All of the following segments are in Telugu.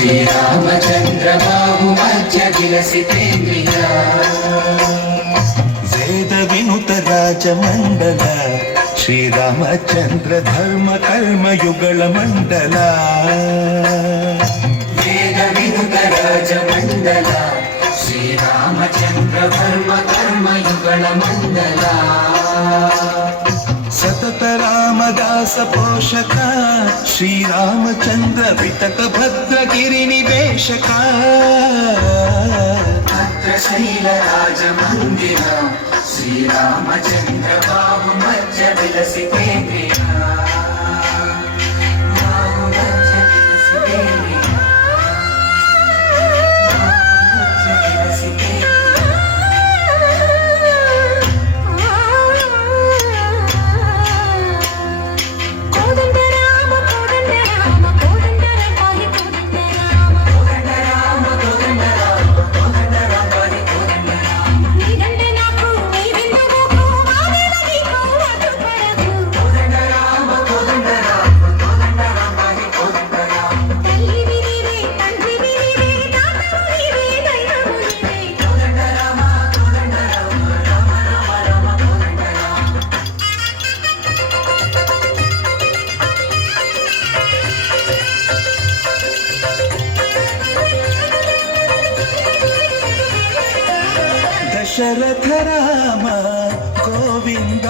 శ్రీరామచంద్ర బాబు మధ్య విలసితేంద్రియ వేద వినుత రాజమండల శ్రీరామచంద్ర ధర్మ కర్మయుగళ మండల వేద వినుత రాజమండల శ్రీరామచంద్ర ధర్మ కర్మయుగళ మండల సతత రామదాస పోషక శ్రీరామచంద్ర వితక భద్రగిరి నివేశక భద్రశైల రాజమందిర శ్రీరామచంద్ర బాబు మధ్య విలసితేంద్రియ బాబు మధ్య విలసితేంద్రియ దశరథ రామ గోవింద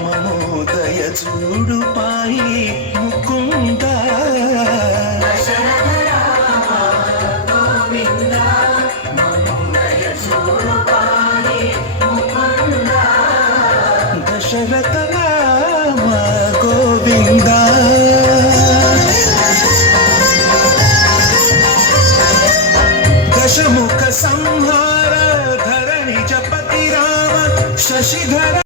మనోదయ చూడు పాయి ముకుంద దశరథ రామ గోవింద దశముఖ సంహార ధరణి జపతి రామ శశిధర